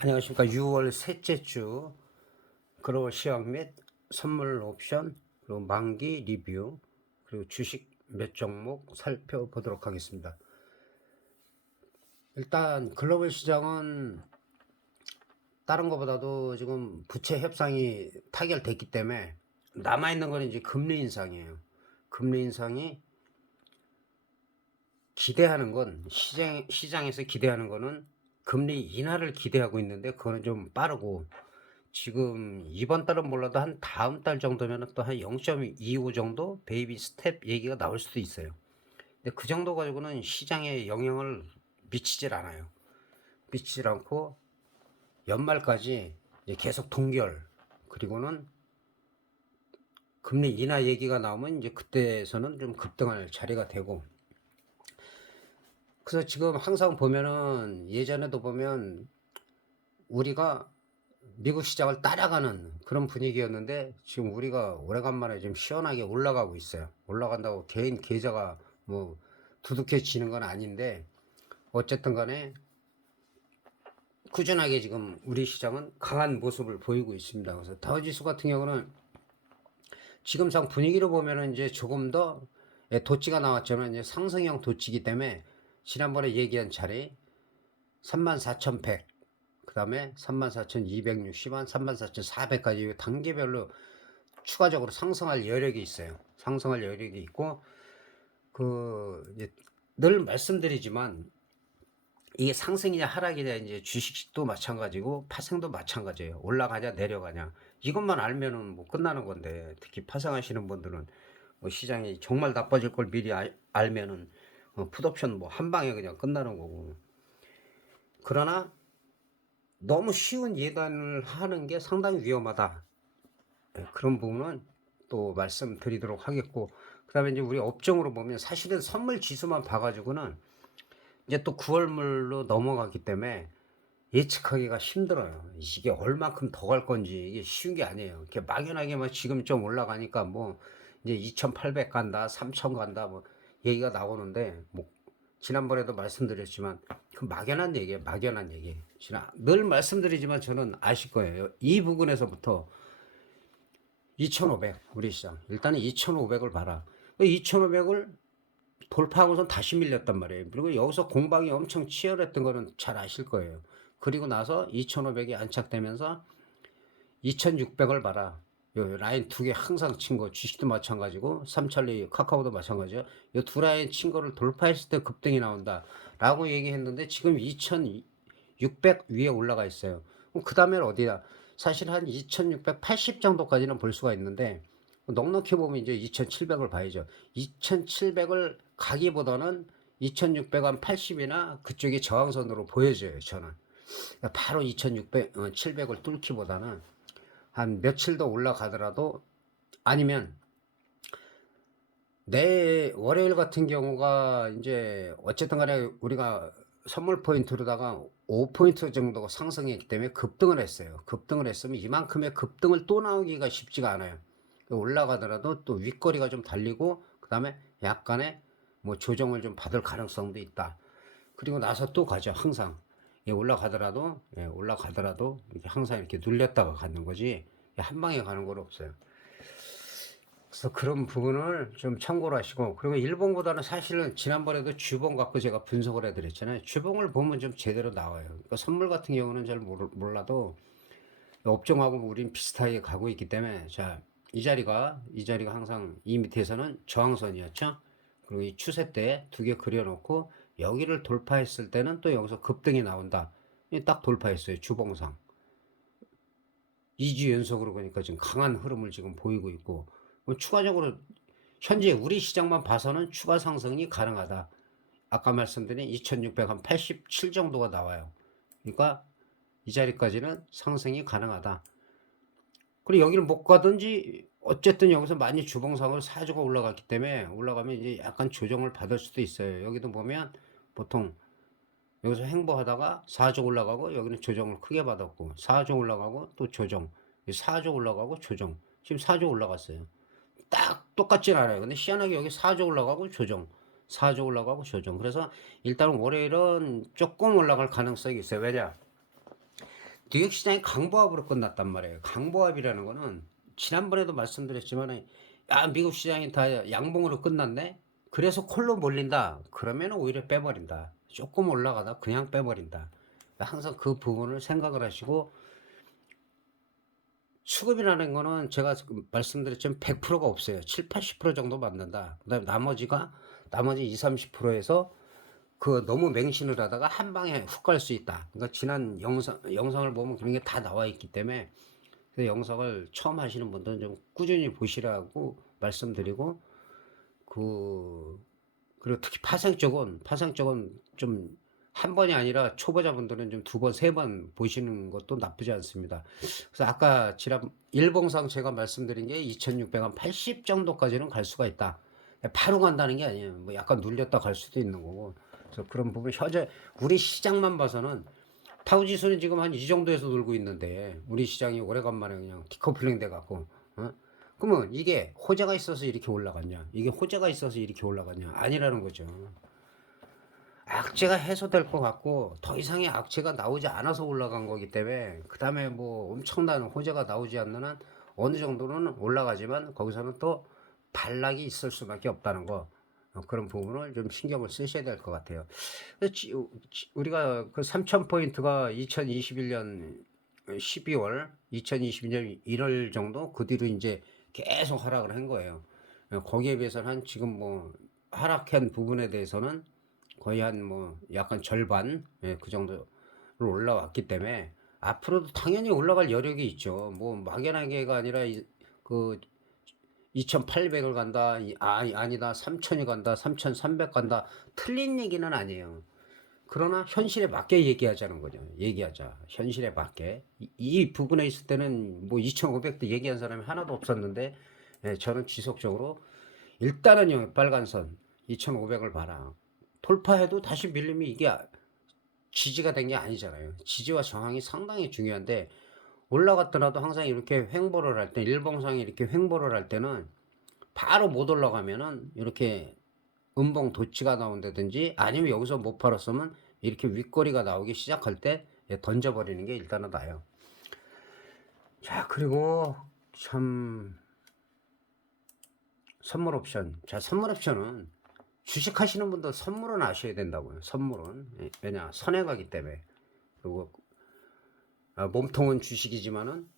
안녕하십니까. 6월 셋째 주 글로벌 시황 및 선물 옵션 그리고 만기 리뷰 그리고 주식 몇 종목 살펴보도록 하겠습니다. 일단 글로벌 시장은 다른 것보다도 지금 부채 협상이 타결됐기 때문에 남아있는 건 이제 금리 인상이에요. 금리 인상이 기대하는 건 시장에서 기대하는 거는 금리 인하를 기대하고 있는데 그거는 좀 빠르고, 지금 이번 달은 몰라도 한 다음 달 정도면 또 한 0.25 정도 베이비 스텝 얘기가 나올 수도 있어요. 근데 그 정도 가지고는 시장에 영향을 미치질 않아요. 미치질 않고 연말까지 이제 계속 동결, 그리고는 금리 인하 얘기가 나오면 이제 그때서는 좀 급등할 자리가 되고. 그래서 지금 항상 보면은 예전에도 보면 우리가 미국 시장을 따라가는 그런 분위기였는데 지금 우리가 오래간만에 좀 시원하게 올라가고 있어요. 올라간다고 개인 계좌가 뭐 두둑해지는 건 아닌데 어쨌든 간에 꾸준하게 지금 우리 시장은 강한 모습을 보이고 있습니다. 그래서 다우지수 같은 경우는 지금상 분위기로 보면은 이제 조금 더 도치가 나왔지만 이제 상승형 도치기 때문에 지난번에 얘기한 자리 34,100, 그 다음에 34,260원, 34,400까지 단계별로 추가적으로 상승할 여력이 있어요. 상승할 여력이 있고, 늘 말씀드리지만 이게 상승이냐 하락이냐, 이제 주식도 마찬가지고 파생도 마찬가지예요. 올라가냐 내려가냐 이것만 알면은 뭐 끝나는 건데, 특히 파생하시는 분들은 뭐 시장이 정말 나빠질 걸 미리 알면은 풋옵션 뭐 한 방에 그냥 끝나는 거고. 그러나 너무 쉬운 예단을 하는 게 상당히 위험하다. 그런 부분은 또 말씀드리도록 하겠고, 그 다음에 이제 우리 업종으로 보면 사실은 선물 지수만 봐가지고는 이제 또 9월물로 넘어가기 때문에 예측하기가 힘들어요. 이게 얼만큼 더 갈 건지 이게 쉬운 게 아니에요. 이렇게 막연하게 막 지금 좀 올라가니까 뭐 이제 2,800 간다, 3,000 간다 뭐 얘기가 나오는데, 뭐 지난번에도 말씀드렸지만 그 막연한 얘기예요. 막연한 얘기. 늘 말씀드리지만 저는 아실 거예요. 이 부분에서부터 2,500 우리 시장 일단은 2,500을 봐라. 2,500을 돌파하고선 다시 밀렸단 말이에요. 그리고 여기서 공방이 엄청 치열했던 거는 잘 아실 거예요. 그리고 나서 2,500이 안착되면서 2,600을 봐라. 요 라인 두 개 항상 친 거, 주식도 마찬가지고 삼천리 카카오도 마찬가지죠. 이 두 라인 친 거를 돌파했을 때 급등이 나온다 라고 얘기했는데 지금 2,600 위에 올라가 있어요. 그 다음에는 어디다? 사실 한 2,680 정도까지는 볼 수가 있는데 넉넉히 보면 이제 2,700을 봐야죠. 2,700을 가기보다는 2,600한 80이나 그쪽이 저항선으로 보여져요. 저는 바로 2,600, 700을 뚫기보다는 한 며칠 더 올라가더라도, 아니면 내 월요일 같은 경우가 이제 어쨌든 간에 우리가 선물 포인트로다가 5포인트 정도가 상승했기 때문에 급등을 했어요. 급등을 했으면 이만큼의 급등을 또 나오기가 쉽지가 않아요. 올라가더라도 또 윗거리가 좀 달리고 그 다음에 약간의 뭐 조정을 좀 받을 가능성도 있다. 그리고 나서 또 가죠. 항상 올라가더라도 항상 이렇게 눌렸다가 가는 거지 한 방에 가는 건 없어요. 그래서 그런 부분을 좀 참고로 하시고, 그리고 일봉보다는 사실은 지난번에도 주봉 갖고 제가 분석을 해드렸잖아요. 주봉을 보면 좀 제대로 나와요. 그러니까 선물 같은 경우는 잘 몰라도 업종하고 우린 비슷하게 가고 있기 때문에, 자, 이 자리가 항상 이 밑에서는 저항선이었죠. 그리고 이 추세 때 두 개 그려놓고 여기를 돌파했을 때는 또 여기서 급등이 나온다. 딱 돌파했어요. 주봉상 2주 연속으로. 그러니까 지금 강한 흐름을 지금 보이고 있고, 추가적으로 현재 우리 시장만 봐서는 추가 상승이 가능하다. 아까 말씀드린 2687 정도가 나와요. 그러니까 이 자리까지는 상승이 가능하다. 그리고 여기를 못 가든지 어쨌든 여기서 많이 주봉상으로 사주가 올라갔기 때문에 올라가면 이제 약간 조정을 받을 수도 있어요. 여기도 보면 보통 여기서 횡보하다가 4조 올라가고 여기는 조정을 크게 받았고 4조 올라가고 또 조정, 4조 올라가고 조정. 지금 4조 올라갔어요. 딱 똑같진 않아요. 근데 희한하게 여기 4조 올라가고 조정, 4조 올라가고 조정. 그래서 일단 월요일은 조금 올라갈 가능성이 있어요. 왜냐? 뉴욕 시장이 강보합으로 끝났단 말이에요. 강보합이라는 거는 지난번에도 말씀드렸지만 야 미국 시장이 다 양봉으로 끝났네. 그래서 콜로 몰린다. 그러면 오히려 빼버린다. 조금 올라가다 그냥 빼버린다. 항상 그 부분을 생각을 하시고 수급이라는 거는 제가 말씀드렸지만 100%가 없어요. 7, 80% 정도 맞는다. 그다음에 나머지 2, 30%에서 그 너무 맹신을 하다가 한 방에 훅 갈 수 있다. 그러니까 지난 영상을 보면 그런 게 다 나와 있기 때문에 그 영상을 처음 하시는 분들은 좀 꾸준히 보시라고 말씀드리고 그리고 특히 파생 쪽은 좀 한 번이 아니라 초보자분들은 좀 두 번, 세 번 보시는 것도 나쁘지 않습니다. 그래서 아까 지난 일봉상 제가 말씀드린 게 2680 정도까지는 갈 수가 있다. 바로 간다는 게 아니에요. 뭐 약간 눌렸다 갈 수도 있는 거고. 그래서 그런 부분 현재 우리 시장만 봐서는 타우지수는 지금 한 이 정도에서 놀고 있는데 우리 시장이 오래간만에 그냥 디커플링 돼 갖고 그러면 이게 호재가 있어서 이렇게 올라갔냐? 이게 호재가 있어서 이렇게 올라갔냐? 아니라는 거죠. 악재가 해소될 것 같고 더 이상의 악재가 나오지 않아서 올라간 거기 때문에 그 다음에 뭐 엄청난 호재가 나오지 않는 한 어느 정도는 올라가지만 거기서는 또 반락이 있을 수밖에 없다는 거 그런 부분을 좀 신경을 쓰셔야 될 것 같아요. 우리가 그 3,000포인트가 2021년 12월, 2022년 1월 정도 그 뒤로 이제 계속 하락을 한 거예요. 거기에 비해서는 한 지금 뭐 하락한 부분에 대해서는 거의 한 뭐 약간 절반 그 정도로 올라왔기 때문에 앞으로도 당연히 올라갈 여력이 있죠. 뭐 막연하게가 아니라 그 2,800을 간다, 아니다, 3,000이 간다, 3,300 간다, 틀린 얘기는 아니에요. 그러나 현실에 맞게 얘기하자는 거죠. 얘기하자. 현실에 맞게. 이 부분에 있을 때는 뭐 2,500도 얘기한 사람이 하나도 없었는데, 저는 지속적으로 일단은 빨간 선 2,500을 봐라. 돌파해도 다시 밀리면 이게 지지가 된 게 아니잖아요. 지지와 저항이 상당히 중요한데 올라갔더라도 항상 이렇게 횡보를 할 때, 일봉상이 이렇게 횡보를 할 때는 바로 못 올라가면은 이렇게 음봉 도치가 나온다든지 아니면 여기서 못 팔았으면 이렇게 윗꼬리가 나오기 시작할 때 던져버리는 게 일단은 나요. 자, 그리고 참 선물 옵션. 자, 선물 옵션은 주식 하시는 분들 선물은 아셔야 된다고요. 선물은. 왜냐, 선행하기 때문에. 그리고 몸통은 주식이지만은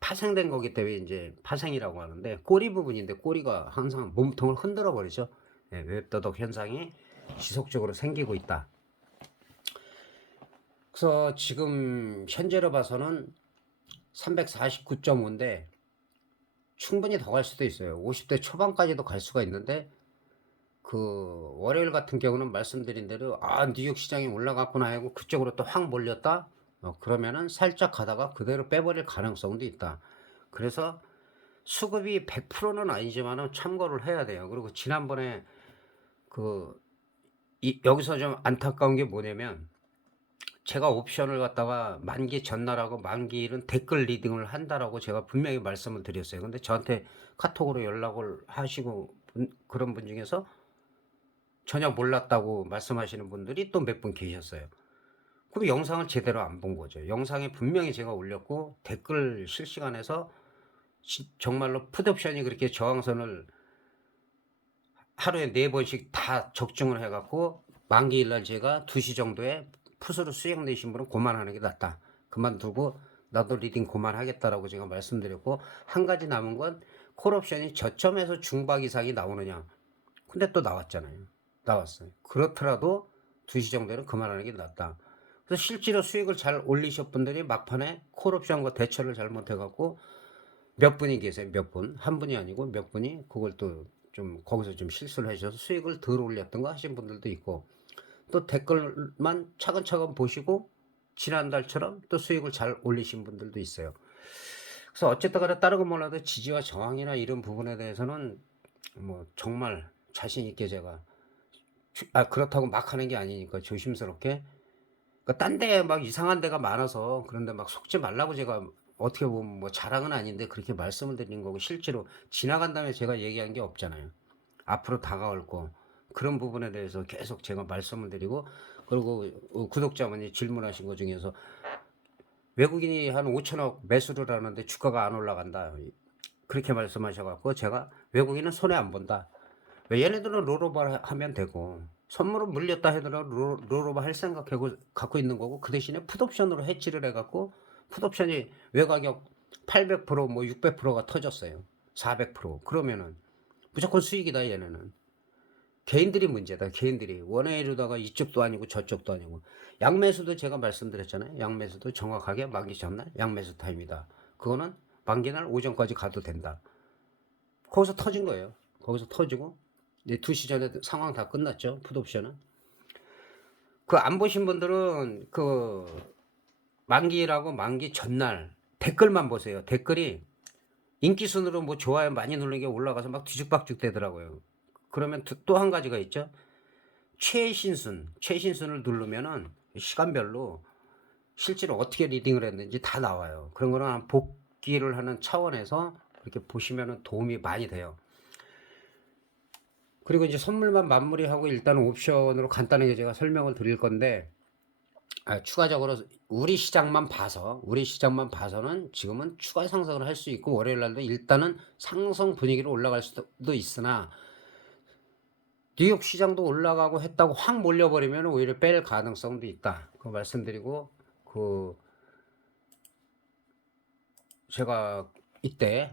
파생된 거기 때문에 이제 파생이라고 하는데 꼬리 부분인데 꼬리가 항상 몸통을 흔들어 버리죠. 웹도덕 현상이 지속적으로 생기고 있다. 그래서 지금 현재로 봐서는 349.5인데 충분히 더 갈 수도 있어요. 50대 초반까지도 갈 수가 있는데 그 월요일 같은 경우는 말씀드린 대로 뉴욕 시장이 올라갔구나 하고 그쪽으로 또 확 몰렸다. 그러면은 살짝 가다가 그대로 빼버릴 가능성도 있다. 그래서 수급이 100%는 아니지만은 참고를 해야 돼요. 그리고 지난번에 여기서 좀 안타까운 게 뭐냐면 제가 옵션을 갖다가 만기 전날하고 만기일은 댓글 리딩을 한다라고 제가 분명히 말씀을 드렸어요. 근데 저한테 카톡으로 연락을 하시고 그런 분 중에서 전혀 몰랐다고 말씀하시는 분들이 또 몇 분 계셨어요. 그럼 영상을 제대로 안 본 거죠. 영상에 분명히 제가 올렸고 댓글 실시간에서 정말로 풋옵션이 그렇게 저항선을 하루에 4번씩 다 적중을 해갖고 만기일날 제가 2시 정도에 풋으로 수익 내신 분은 그만하는 게 낫다. 그만두고 나도 리딩 그만하겠다라고 제가 말씀드렸고 한 가지 남은 건 콜옵션이 저점에서 중박 이상이 나오느냐. 근데 또 나왔잖아요. 나왔어요. 그렇더라도 2시 정도는 그만하는 게 낫다. 그래서 실제로 수익을 잘 올리신 분들이 막판에 콜옵션과 대처를 잘못해갖고 몇 분이 계세요. 몇 분. 한 분이 아니고 몇 분이 그걸 또 좀 거기서 좀 실수를 하셔서 수익을 덜 올렸던 거 하신 분들도 있고 또 댓글만 차근차근 보시고 지난달처럼 또 수익을 잘 올리신 분들도 있어요. 그래서 어쨌든 간에 다른 건 몰라도 지지와 저항이나 이런 부분에 대해서는 뭐 정말 자신 있게 제가 그렇다고 막 하는 게 아니니까 조심스럽게 그러니까 딴 데 막 이상한 데가 많아서 그런데 막 속지 말라고 제가 어떻게 보면 뭐 자랑은 아닌데 그렇게 말씀을 드리는 거고 실제로 지나간 다음에 제가 얘기한 게 없잖아요. 앞으로 다가올 거 그런 부분에 대해서 계속 제가 말씀을 드리고 그리고 구독자분이 질문하신 것 중에서 외국인이 한 5천억 매수를 하는데 주가가 안 올라간다. 그렇게 말씀하셔 갖고 제가 외국인은 손해 안 본다. 왜 얘네들은 롤오버 하면 되고 선물을 물렸다 하더라도 롤오버 할 생각 갖고 있는 거고 그 대신에 풋옵션으로 해치를 해갖고 풋옵션이 외가격 800%뭐 600%가 터졌어요. 400% 그러면은 무조건 수익이다 얘네는. 개인들이 문제다. 개인들이 원해이루다가 이쪽도 아니고 저쪽도 아니고 양매수도 제가 말씀드렸잖아요. 양매수도 정확하게 만기 전날 양매수 타임이다. 그거는 만기날 오전까지 가도 된다. 거기서 터진 거예요. 거기서 터지고 이제 2시 전에 상황 다 끝났죠. 풋옵션은. 그 안 보신 분들은 그 만기라고 만기 전날 댓글만 보세요. 댓글이 인기 순으로 뭐 좋아요 많이 누르는 게 올라가서 막 뒤죽박죽 되더라고요. 그러면 또 한 가지가 있죠. 최신순을 누르면은 시간별로 실제로 어떻게 리딩을 했는지 다 나와요. 그런 거는 복기를 하는 차원에서 이렇게 보시면은 도움이 많이 돼요. 그리고 이제 선물만 마무리하고 일단 옵션으로 간단하게 제가 설명을 드릴 건데 추가적으로 우리 시장만 봐서는 지금은 추가 상승을 할 수 있고 월요일 날도 일단은 상승 분위기로 올라갈 수도 있으나 뉴욕 시장도 올라가고 했다고 확 몰려버리면 오히려 뺄 가능성도 있다. 그 말씀드리고 그 제가 이때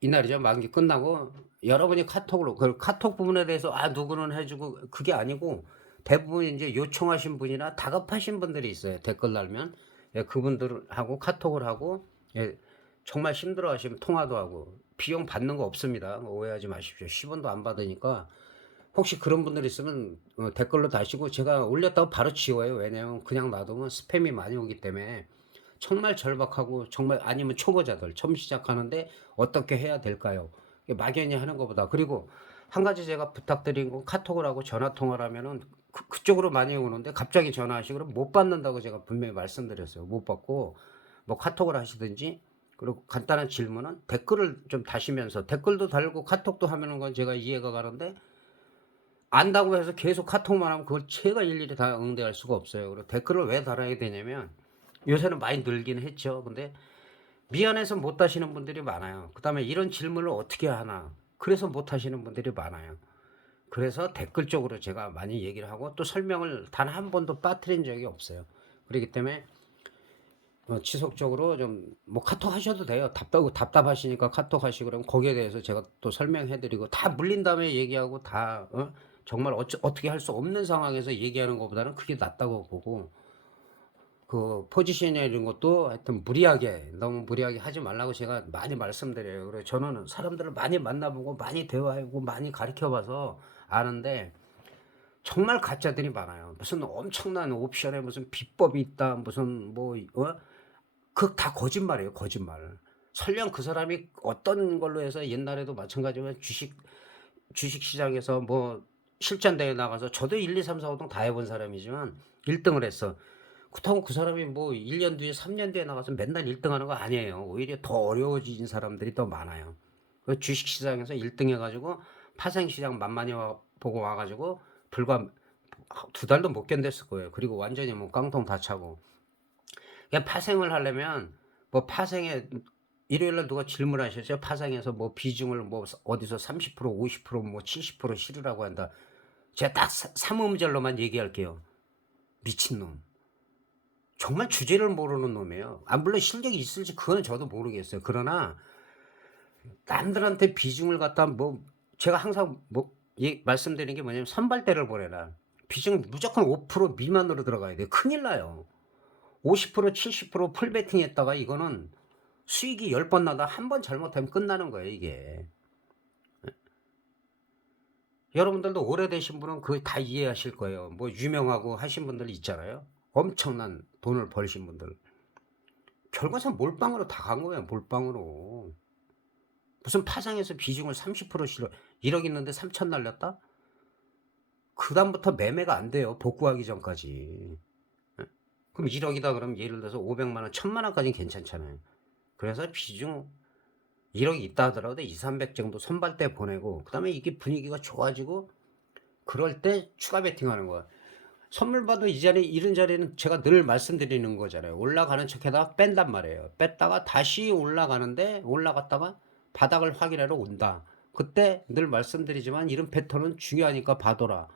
이날이죠. 만기 끝나고 여러분이 카톡으로 그 카톡 부분에 대해서 누구는 해주고 그게 아니고 대부분 이제 요청하신 분이나 다급하신 분들이 있어요. 댓글 달면 그분들하고 카톡을 하고 정말 힘들어하시면 통화도 하고 비용 받는 거 없습니다. 오해하지 마십시오. 10원도 안 받으니까 혹시 그런 분들 있으면 댓글로 다시고 제가 올렸다고 바로 지워요. 왜냐면 그냥 놔두면 스팸이 많이 오기 때문에 정말 절박하고 정말 아니면 초보자들 처음 시작하는데 어떻게 해야 될까요? 막연히 하는 것보다. 그리고 한 가지 제가 부탁드린 건 카톡을 하고 전화 통화를 하면은 그쪽으로 많이 오는데 갑자기 전화하시고 그러면 못 받는다고 제가 분명히 말씀드렸어요. 못 받고 뭐 카톡을 하시든지 그리고 간단한 질문은 댓글을 좀 다시면서 댓글도 달고 카톡도 하면은 건 제가 이해가 가는데 안다고 해서 계속 카톡만 하면 그걸 제가 일일이 다 응대할 수가 없어요. 그리고 댓글을 왜 달아야 되냐면 요새는 많이 늘긴 했죠. 근데 미안해서 못 하시는 분들이 많아요. 그 다음에 이런 질문을 어떻게 하나. 그래서 못 하시는 분들이 많아요. 그래서 댓글 쪽으로 제가 많이 얘기를 하고 또 설명을 단 한 번도 빠뜨린 적이 없어요. 그렇기 때문에 지속적으로 좀 뭐 카톡 하셔도 돼요. 답답하시니까 카톡 하시고 그러면 거기에 대해서 제가 또 설명해 드리고 다 물린 다음에 얘기하고 다 정말 어떻게 할 수 없는 상황에서 얘기하는 것보다는 그게 낫다고 보고 그 포지션이나 이런 것도 하여튼 너무 무리하게 하지 말라고 제가 많이 말씀드려요. 그래서 저는 사람들을 많이 만나보고 많이 대화하고 많이 가르쳐봐서 아는데 정말 가짜들이 많아요. 무슨 엄청난 옵션에 무슨 비법이 있다 무슨 그 다 거짓말이에요. 거짓말. 설령 그 사람이 어떤 걸로 해서 옛날에도 마찬가지로 주식 시장에서 뭐 실전대회 나가서 저도 1, 2, 3, 4, 5등 다 해본 사람이지만 1등을 했어. 그렇다고 그 사람이 뭐 1년 뒤에 3년 뒤에 나가서 맨날 1등 하는 거 아니에요. 오히려 더 어려워진 사람들이 더 많아요. 그 주식 시장에서 1등 해가지고 파생 시장 만만히 보고 와가지고 불과 2달도 못 견뎠을 거예요. 그리고 완전히 뭐 깡통 다 차고. 그냥 파생을 하려면 뭐 파생에 일요일날 누가 질문하셨죠? 파생에서 뭐 비중을 뭐 어디서 30% 50%뭐 70% 실으라고 한다. 제가 딱 3음절로만 얘기할게요. 미친놈. 정말 주제를 모르는 놈이에요. 물론 실력이 있을지 그건 저도 모르겠어요. 그러나 남들한테 비중을 갖다 뭐 제가 항상 말씀드리는 게 뭐냐면 선발대를 보내라. 비중 무조건 5% 미만으로 들어가야 돼요. 큰일 나요. 50% 70% 풀베팅 했다가 이거는 수익이 10번 나다 한 번 잘못하면 끝나는 거예요, 이게. 여러분들도 오래되신 분은 그거 다 이해하실 거예요. 뭐 유명하고 하신 분들 있잖아요. 엄청난 돈을 벌신 분들. 결과상 몰빵으로 다 간 거예요. 몰빵으로. 무슨 파상에서 비중을 30% 실어 1억 있는데 3천 날렸다? 그 다음부터 매매가 안 돼요. 복구하기 전까지. 그럼 1억이다 그러면 예를 들어서 500만 원, 1000만 원까지는 괜찮잖아요. 그래서 비중 1억이 있다 하더라도 2, 300 정도 선발대 보내고 그다음에 이게 분위기가 좋아지고 그럴 때 추가 베팅하는 거야. 선물 받고 이 자리 이런 자리는 제가 늘 말씀드리는 거잖아요. 올라가는 척에다가 뺀단 말이에요. 뺐다가 다시 올라가는데 올라갔다가 바닥을 확인하러 온다. 그때 늘 말씀드리지만 이런 패턴은 중요하니까 봐둬라.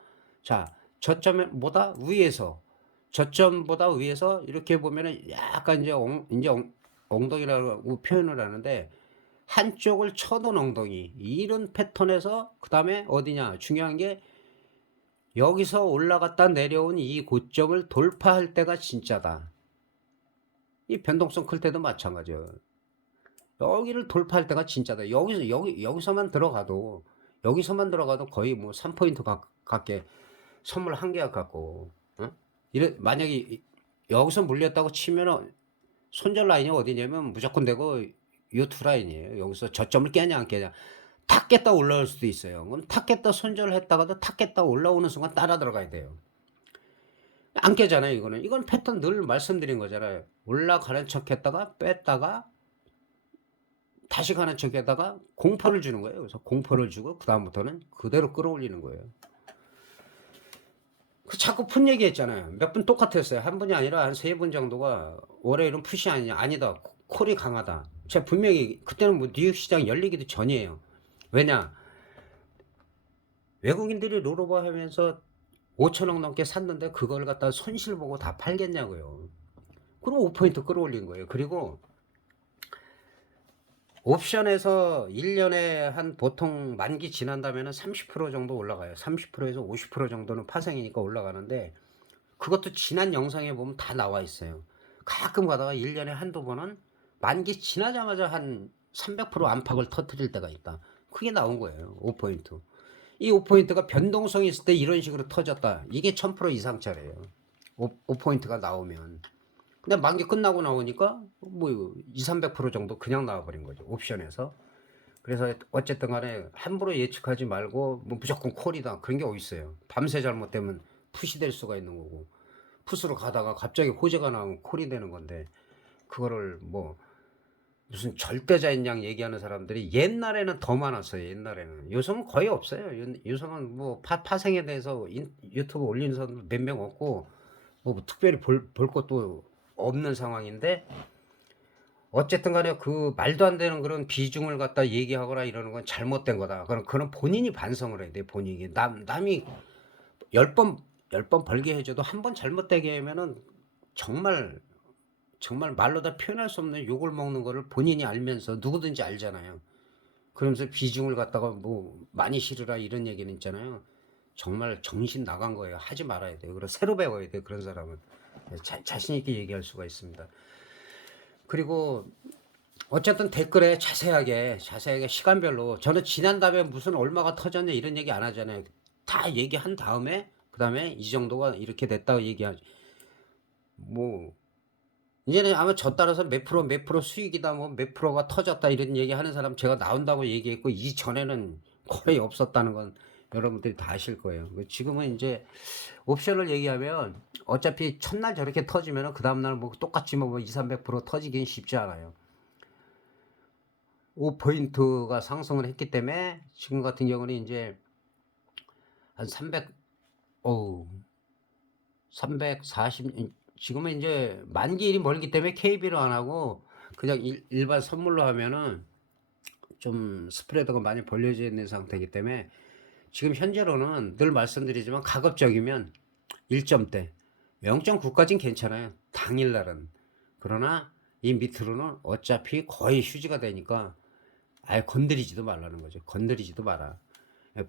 자, 저점보다 위에서 저점보다 위에서 이렇게 보면은 약간 이제 엉덩이라고 표현을 하는데 한쪽을 쳐둔 엉덩이 이런 패턴에서 그 다음에 어디냐 중요한 게 여기서 올라갔다 내려온 이 고점을 돌파할 때가 진짜다. 이 변동성 클 때도 마찬가지예요. 여기를 돌파할 때가 진짜다. 여기서만 들어가도 거의 뭐 3포인트 가깝게 선물 한 개 가깝고, 어? 만약에 여기서 물렸다고 치면은 손절 라인이 어디냐면 무조건 되고 요 두 라인이에요. 여기서 저점을 깨냐 안 깨냐. 탁 깼다 올라올 수도 있어요. 그럼 탁 깼다 손절을 했다가도 탁 깼다 올라오는 순간 따라 들어가야 돼요. 안 깨잖아요, 이거는. 이건 패턴 늘 말씀드린 거잖아요. 올라가는 척 했다가 뺐다가 다시 가는 척 했다가 공포를 주는 거예요. 그래서 공포를 주고 그다음부터는 그대로 끌어올리는 거예요. 그 자꾸 푼 얘기 했잖아요. 몇 분 똑같았어요. 한 분이 아니라 한 세 분 정도가 월요일은 푸시 아니냐. 아니다. 콜이 강하다. 제가 분명히 그때는 뭐 뉴욕 시장 열리기도 전이에요. 왜냐? 외국인들이 롤오버 하면서 5천억 넘게 샀는데 그걸 갖다 손실 보고 다 팔겠냐고요. 그리고 5포인트 끌어올린 거예요. 그리고 옵션에서 1년에 한 보통 만기 지난다면 30% 정도 올라가요. 30%에서 50% 정도는 파생이니까 올라가는데 그것도 지난 영상에 보면 다 나와 있어요. 가끔 가다가 1년에 한두 번은 만기 지나자마자 한 300% 안팎을 터뜨릴 때가 있다. 그게 나온 거예요. 5포인트. 이 5포인트가 변동성이 있을 때 이런 식으로 터졌다. 이게 1000% 이상짜리예요. 5포인트가 나오면. 근데 만기 끝나고 나오니까 뭐 2, 300% 정도 그냥 나와버린 거죠. 옵션에서. 그래서 어쨌든 간에 함부로 예측하지 말고 뭐 무조건 콜이다. 그런 게 어디 있어요. 밤새 잘못되면 푸시 될 수가 있는 거고. 푸스로 가다가 갑자기 호재가 나오면 콜이 되는 건데 그거를 뭐 무슨 절대자인 양 얘기하는 사람들이 옛날에는 더 많았어요. 옛날에는. 요즘은 거의 없어요. 요즘은 뭐 파생에 대해서 유튜브 올리는 사람들 몇 명 없고 뭐 특별히 볼 것도 없는 상황인데 어쨌든 간에 그 말도 안 되는 그런 비중을 갖다 얘기하거나 이러는 건 잘못된 거다. 그런 본인이 반성을 해야 돼. 본인이. 남이 10번 10번 벌게 해줘도 한 번 잘못되게 하면은 정말 정말 말로 다 표현할 수 없는 욕을 먹는 거를 본인이 알면서 누구든지 알잖아요. 그러면서 비중을 갖다가 뭐 많이 실으라 이런 얘기는 있잖아요. 정말 정신 나간 거예요. 하지 말아야 돼요. 그리고 새로 배워야 돼요. 그런 사람은. 자신 있게 얘기할 수가 있습니다. 그리고 어쨌든 댓글에 자세하게 시간별로 저는 지난 다음에 무슨 얼마가 터졌냐 이런 얘기 안 하잖아요. 다 얘기한 다음에 그 다음에 이 정도가 이렇게 됐다고 얘기하지. 뭐 이제는 아마 저 따라서 몇 프로 수익이다 뭐 몇 프로가 터졌다 이런 얘기 하는 사람 제가 나온다고 얘기했고 이전에는 거의 없었다는 건 여러분들이 다 아실 거예요. 지금은 이제 옵션을 얘기하면 어차피 첫날 저렇게 터지면은 그 다음날 뭐 똑같이 뭐 2, 300% 터지긴 쉽지 않아요. 5포인트가 상승을 했기 때문에 지금 같은 경우는 이제 한 340 지금은 이제 만기일이 멀기 때문에 KB로 안 하고 그냥 일반 선물로 하면은 좀 스프레드가 많이 벌려져 있는 상태이기 때문에 지금 현재로는 늘 말씀드리지만 가급적이면 1점대 0.9까지는 괜찮아요. 당일날은. 그러나 이 밑으로는 어차피 거의 휴지가 되니까 아예 건드리지도 말라는 거죠. 건드리지도 마라.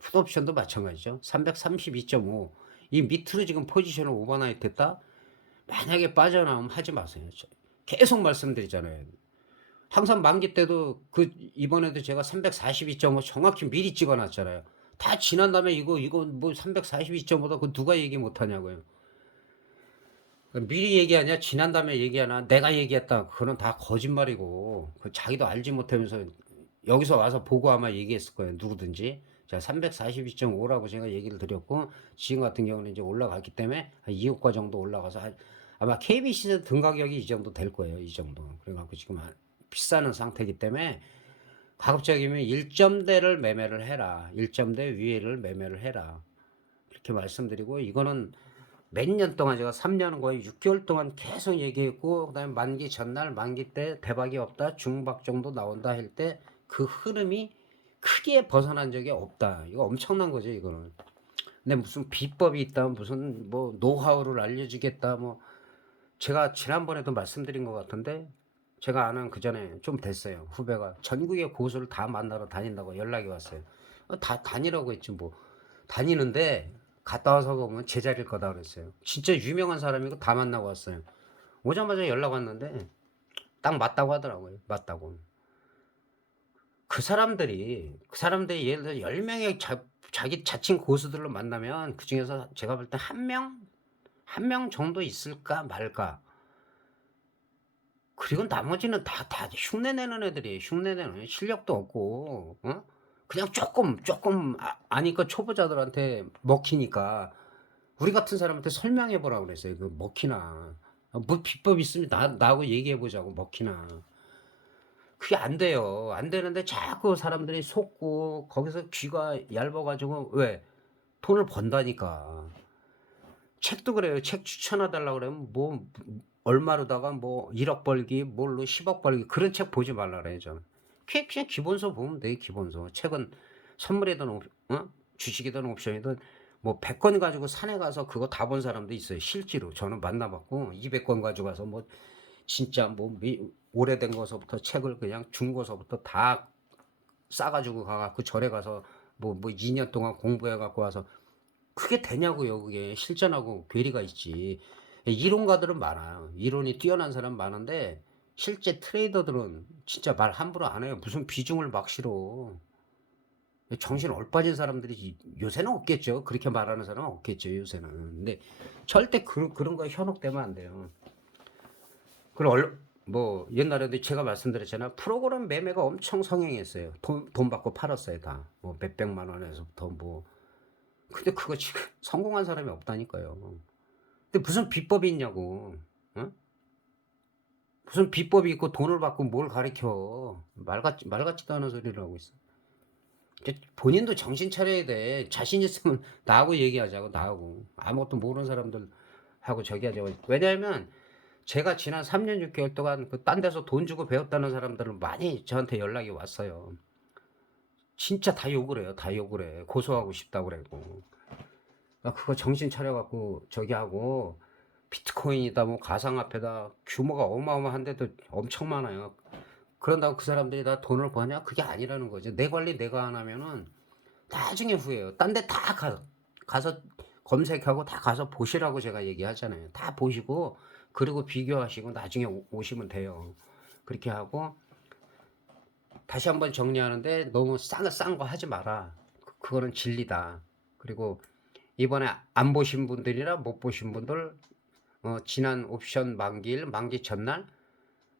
풋옵션도 마찬가지죠. 332.5. 이 밑으로 지금 포지션을 오버나이트 했다? 만약에 빠져나오면 하지 마세요. 계속 말씀드리잖아요. 항상 만기 때도 이번에도 제가 342.5 정확히 미리 찍어놨잖아요. 다 지난 다음에 이거 뭐 342.5다 그 누가 얘기 못하냐고요. 미리 얘기하냐 지난 다음에 얘기하나 내가 얘기했다 그거는 다 거짓말이고 자기도 알지 못하면서 여기서 와서 보고 아마 얘기했을 거예요. 누구든지. 자, 342.5라고 제가 얘기를 드렸고 지금 같은 경우는 이제 올라갔기 때문에 한 2호가 정도 올라가서 아마 KBC 등 가격이 이 정도 될 거예요. 이 정도. 그래갖고 지금 비싸는 상태이기 때문에 가급적이면 1점대를 매매를 해라. 1점대 위에를 매매를 해라. 이렇게 말씀드리고 이거는 몇 년 동안 제가 3년은 거의 6개월 동안 계속 얘기했고 그다음에 만기 전날 만기 때 대박이 없다 중박 정도 나온다 할 때 그 흐름이 크게 벗어난 적이 없다. 이거 엄청난 거죠 이거는. 근데 무슨 비법이 있다 무슨 뭐 노하우를 알려주겠다 뭐 제가 지난번에도 말씀드린 것 같은데 제가 아는 그 전에 좀 됐어요. 후배가 전국의 고수를 다 만나러 다닌다고 연락이 왔어요. 다 다니라고 했지 뭐. 다니는데 갔다 와서 보면 제자리일 거다 그랬어요. 진짜 유명한 사람이고 다 만나고 왔어요. 오자마자 연락 왔는데 딱 맞다고 하더라고요. 맞다고. 그 사람들이 예를 들어 10명의 자기 자칭 고수들로 만나면 그 중에서 제가 볼 때 한 명 정도 있을까 말까. 그리고 나머지는 다 흉내내는 애들이에요. 흉내내는 실력도 없고, 어? 그냥 조금 아니까 초보자들한테 먹히니까 우리 같은 사람한테 설명해 보라고 그랬어요. 그 먹히나. 뭐 비법 있으면 나하고 얘기해 보자고 먹히나. 그게 안 돼요. 안 되는데 자꾸 사람들이 속고 거기서 귀가 얇아가지고 왜? 돈을 번다니까. 책도 그래요. 책 추천해달라고 그러면 뭐 얼마로다가 뭐 1억 벌기 뭘로 10억 벌기 그런 책 보지 말라 그래요 저는. 그냥 기본서 보면 돼. 기본서. 책은 선물이든 주식이든 옵션이든 뭐 100권 가지고 산에 가서 그거 다 본 사람도 있어요. 실제로 저는 만나봤고 200권 가지고 가서 뭐 진짜 뭐 오래된 거서부터 책을 그냥 중고서부터 다 싸가지고 가갖고 절에 가서 뭐 2년 동안 공부해 갖고 와서 그게 되냐고요. 그게 실전하고 괴리가 있지. 이론가들은 많아요. 이론이 뛰어난 사람 많은데 실제 트레이더들은 진짜 말 함부로 안 해요. 무슨 비중을 막 실어. 정신 얼빠진 사람들이 요새는 없겠죠. 그렇게 말하는 사람은 없겠죠. 요새는. 근데 절대 그런 거에 현혹되면 안 돼요. 그리고 뭐 옛날에도 제가 말씀드렸잖아요. 프로그램 매매가 엄청 성행했어요. 돈 받고 팔았어요. 다. 뭐 몇백만 원에서부터 뭐. 근데 그거 지금 성공한 사람이 없다니까요. 근데 무슨 비법이 있냐고. 어? 무슨 비법이 있고 돈을 받고 뭘 가르쳐. 말 같지도 않은 소리를 하고 있어. 본인도 정신 차려야 돼. 자신 있으면 나하고 얘기하자고, 나하고. 아무것도 모르는 사람들하고 저기 하자고. 왜냐하면 제가 지난 3년 6개월 동안 그 딴 데서 돈 주고 배웠다는 사람들은 많이 저한테 연락이 왔어요. 진짜 다 욕을 해요. 다 욕을 해. 고소하고 싶다고 그래고. 그거 정신 차려갖고 저기 하고 비트코인이다 뭐 가상화폐다 규모가 어마어마한데도 엄청 많아요. 그런다고 그 사람들이 다 돈을 버냐? 그게 아니라는 거죠. 내 관리 내가 안 하면은 나중에 후회해요. 딴 데 다 가서 검색하고 다 가서 보시라고 제가 얘기하잖아요. 다 보시고 그리고 비교하시고 나중에 오시면 돼요. 그렇게 하고 다시 한번 정리하는데 너무 싼 거 하지 마라. 그거는 진리다. 그리고 이번에 안 보신 분들이나 못 보신 분들 지난 옵션 만기일 만기 전날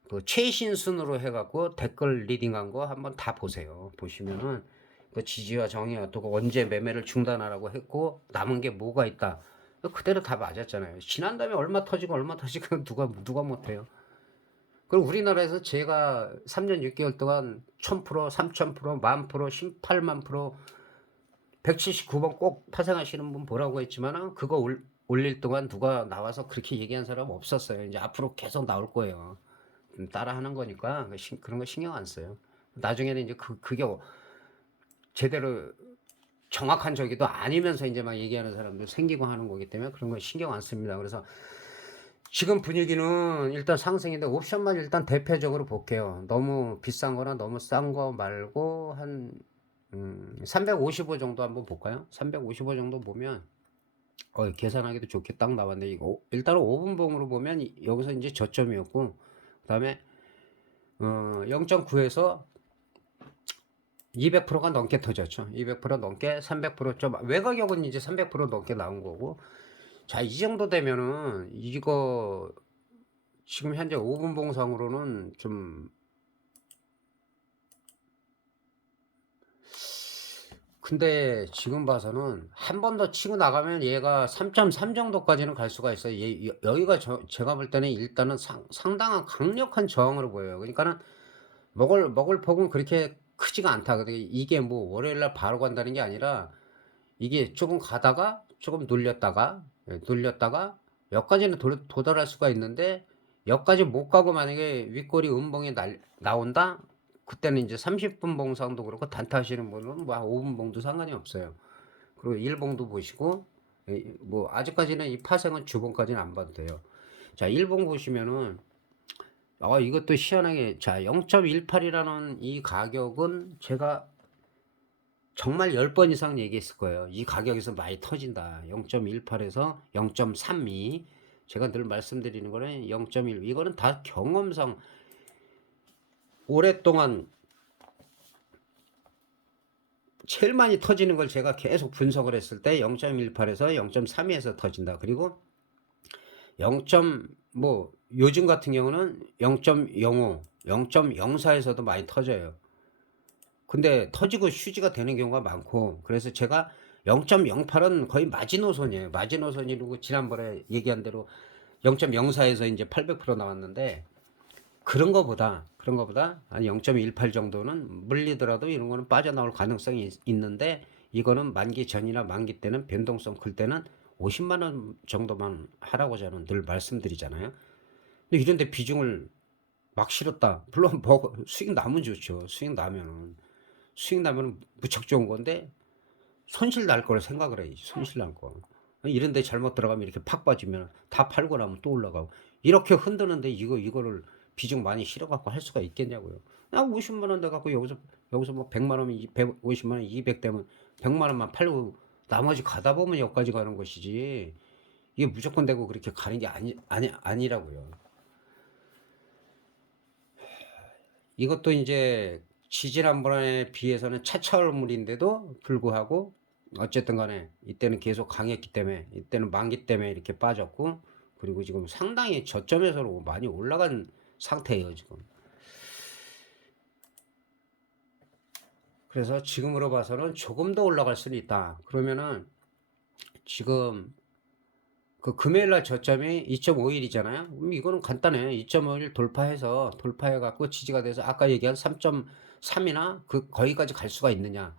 그 최신 순으로 해갖고 댓글 리딩한 거 한번 다 보세요. 보시면은 그 지지와 정의 어떻고 언제 매매를 중단하라고 했고 남은 게 뭐가 있다. 그대로 다 맞았잖아요. 지난 다음에 얼마 터지고 누가 못해요. 그리고 우리나라에서 제가 3년 6개월 동안 1000%, 3000%, 10,000%, 18만 프로 179번 꼭 파생하시는 분 보라고 했지만 그거 올릴 동안 누가 나와서 그렇게 얘기한 사람 없었어요. 이제 앞으로 계속 나올 거예요. 따라 하는 거니까 그런 거 신경 안 써요. 나중에는 이제 그게 제대로 정확한 저기도 아니면서 이제 막 얘기하는 사람들 생기고 하는 거기 때문에 그런 거 신경 안 씁니다. 그래서 지금 분위기는 일단 상승인데 옵션만 일단 대표적으로 볼게요. 너무 비싼 거나 너무 싼 거 말고 한 355 정도 한번 볼까요? 355 정도 보면 계산하기도 좋게 딱 나왔는데 이거 일단은 5분 봉으로 보면 여기서 이제 저점이었고 그다음에 0.9에서 200%가 넘게 터졌죠. 200% 넘게 300%좀 외가격은 이제 300% 넘게 나온 거고 자, 이 정도 되면은 이거 지금 현재 5분 봉상으로는 좀 근데 지금 봐서는 한 번 더 치고 나가면 얘가 3.3 정도까지는 갈 수가 있어요. 여기가 제가 볼 때는 일단은 상당한 강력한 저항으로 보여요. 그러니까는 먹을 폭은 그렇게 크지가 않다. 근데 이게 뭐 월요일 날 바로 간다는 게 아니라 이게 조금 가다가 조금 눌렸다가 눌렸다가 여기까지는 도달할 수가 있는데 여기까지 못 가고 만약에 윗골이 음봉이 나온다? 그때는 이제 30분 봉상도 그렇고 단타하시는 분은 뭐 5분 봉도 상관이 없어요. 그리고 1봉도 보시고 뭐 아직까지는 이 파생은 주봉까지는 안 봐도 돼요. 자, 1봉 보시면은 이것도 희한하게 자 0.18이라는 이 가격은 제가 정말 10번 이상 얘기했을 거예요. 이 가격에서 많이 터진다. 0.18에서 0.32. 제가 늘 말씀드리는 거는 0.1. 이거는 다 경험상 오랫동안 제일 많이 터지는 걸 제가 계속 분석을 했을 때 0.18에서 0.32에서 터진다. 그리고 0. 뭐 요즘 같은 경우는 0.05, 0.04에서도 많이 터져요. 근데 터지고 휴지가 되는 경우가 많고 그래서 제가 0.08은 거의 마지노선이에요. 마지노선이고 지난번에 얘기한 대로 0.04에서 이제 800% 나왔는데 그런 거보다 한 0.18 정도는 물리더라도 이런 거는 빠져나올 가능성이 있는데 이거는 만기 전이나 만기 때는 변동성 클 때는 50만 원 정도만 하라고 저는 늘 말씀드리잖아요. 근데 이런데 비중을 막 실었다. 물론 뭐 수익 나면 좋죠. 수익 나면 무척 좋은 건데 손실 날 거를 생각을 해야지. 손실 날 거. 이런데 잘못 들어가면 이렇게 팍 빠지면 다 팔고 나면 또 올라가고 이렇게 흔드는데 이거를 비중 많이 실어갖고 할 수가 있겠냐고요. 나 50만 원 돼 갖고 여기서 뭐 100만 원이면 150만 원 200 되면 100만 원만 팔고 나머지 가다 보면 여기까지 가는 것이지 이게 무조건 되고 그렇게 가는 게 아니라고요. 이것도 이제 지지난번에 비해서는 차차올물인데도 불구하고 어쨌든 간에 이때는 계속 강했기 때문에 이때는 만기 때문에 이렇게 빠졌고 그리고 지금 상당히 저점에서 많이 올라간 상태예요 지금. 그래서 지금으로 봐서는 조금 더 올라갈 수는 있다. 그러면은 지금 그 금요일날 저점이 2.51이잖아요. 그럼 이거는 간단해. 2.51 돌파해 갖고 지지가 돼서 아까 얘기한 3.3이나 거기까지 갈 수가 있느냐.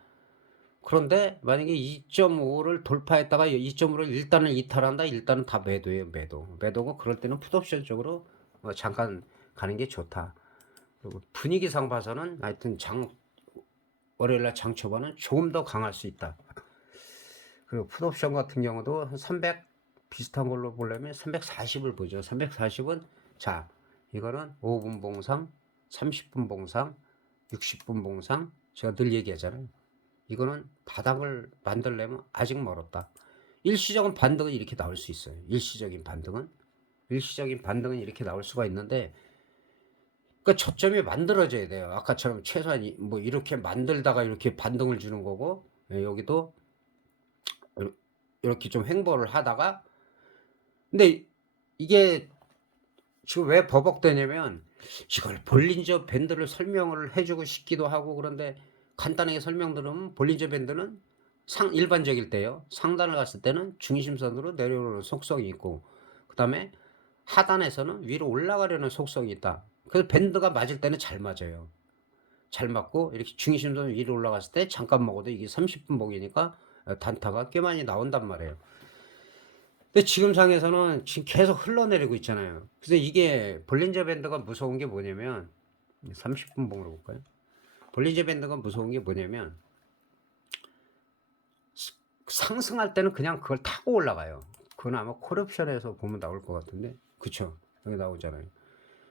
그런데 만약에 2.5를 돌파했다가 2.5를 일단은 이탈한다. 일단은 다 매도예요. 매도고 그럴 때는 풋옵션 쪽으로 잠깐 가는 게 좋다. 그리고 분위기상 봐서는 하여튼 월요일날 장 초반은 조금 더 강할 수 있다. 그리고 풋옵션 같은 경우도 한 300 비슷한 걸로 보려면 340을 보죠. 340은 자 이거는 5분 봉상, 30분 봉상, 60분 봉상 제가 늘 얘기하잖아요. 이거는 바닥을 만들려면 아직 멀었다. 일시적인 반등은 이렇게 나올 수 있어요. 일시적인 반등은 이렇게 나올 수가 있는데 그 저점이 만들어져야 돼요. 아까처럼 최소한 뭐 이렇게 만들다가 이렇게 반등을 주는 거고 여기도 이렇게 좀 횡보를 하다가 근데 이게 지금 왜 버벅대냐면 이걸 볼린저 밴드를 설명을 해주고 싶기도 하고 그런데 간단하게 설명드리면 볼린저 밴드는 일반적일 때요. 상단을 갔을 때는 중심선으로 내려오는 속성이 있고 그 다음에 하단에서는 위로 올라가려는 속성이 있다. 그래서 밴드가 맞을 때는 잘 맞아요. 잘 맞고 이렇게 중심선 위로 올라갔을 때 잠깐 먹어도 이게 30분 봉이니까 단타가 꽤 많이 나온단 말이에요. 근데 지금 상에서는 지금 계속 흘러내리고 있잖아요. 그래서 이게 볼린저 밴드가 무서운 게 뭐냐면 30분 봉으로 볼까요? 볼린저 밴드가 무서운 게 뭐냐면 상승할 때는 그냥 그걸 타고 올라가요. 그건 아마 콜옵션에서 보면 나올 것 같은데 그쵸? 여기 나오잖아요.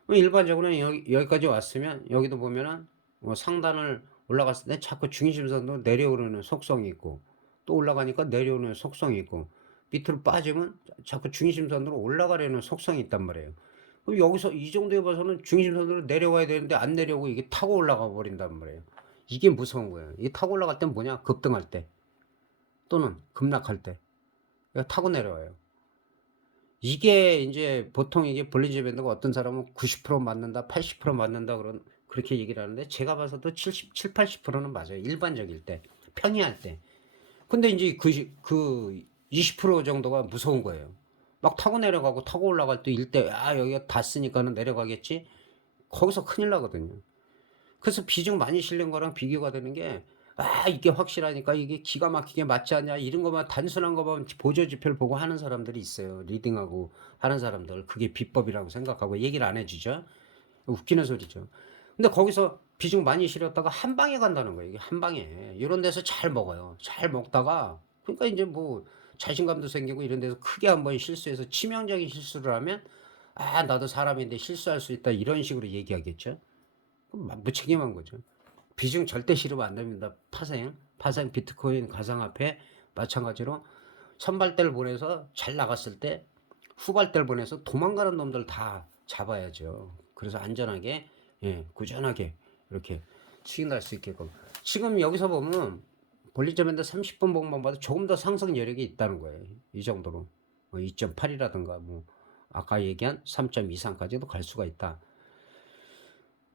일반적으로 여기까지 왔으면 여기도 보면은 뭐 상단을 올라갔을 때 자꾸 중심선도 내려오는 속성이 있고 또 올라가니까 내려오는 속성이 있고 밑으로 빠지면 자꾸 중심선으로 올라가려는 속성이 있단 말이에요. 그럼 여기서 이 정도에 봐서는 중심선으로 내려와야 되는데 안 내려오고 이게 타고 올라가 버린단 말이에요. 이게 무서운 거예요. 이게 타고 올라갈 땐 뭐냐? 급등할 때 또는 급락할 때 타고 내려와요. 이게 이제 보통 이게 볼린저 밴드가 어떤 사람은 90% 맞는다, 80% 맞는다 그렇게 얘기를 하는데 제가 봐서도 77, 80%는 맞아요. 일반적일 때, 편의할 때. 근데 이제 그 20% 정도가 무서운 거예요. 막 타고 내려가고 타고 올라갈 때 일대 여기가 닿았으니까는 내려가겠지. 거기서 큰일 나거든요. 그래서 비중 많이 실린 거랑 비교가 되는 게 이게 확실하니까 이게 기가 막히게 맞지 않냐 이런 것만 단순한 것만 보조 지표를 보고 하는 사람들이 있어요. 리딩하고 하는 사람들. 그게 비법이라고 생각하고 얘기를 안 해 주죠. 웃기는 소리죠. 근데 거기서 비중 많이 실었다가 한 방에 간다는 거예요. 이게 한 방에. 이런 데서 잘 먹어요. 잘 먹다가 그러니까 인제 뭐 자신감도 생기고 이런 데서 크게 한번 실수해서 치명적인 실수를 하면 '아 나도 사람인데 실수할 수 있다.' 이런 식으로 얘기하겠죠. 그럼 무책임한 거죠. 비중 절대 실으면 안 됩니다. 파생 비트코인 가상화폐 마찬가지로 선발대를 보내서 잘 나갔을 때 후발대를 보내서 도망가는 놈들 다 잡아야죠. 그래서 안전하게 꾸준하게 이렇게 수익 날 수 있게끔. 지금 여기서 보면 볼리점인데 30분 봉만 봐도 조금 더 상승 여력이 있다는 거예요. 이 정도로 2.8이라든가 뭐 아까 얘기한 3.23까지도 갈 수가 있다.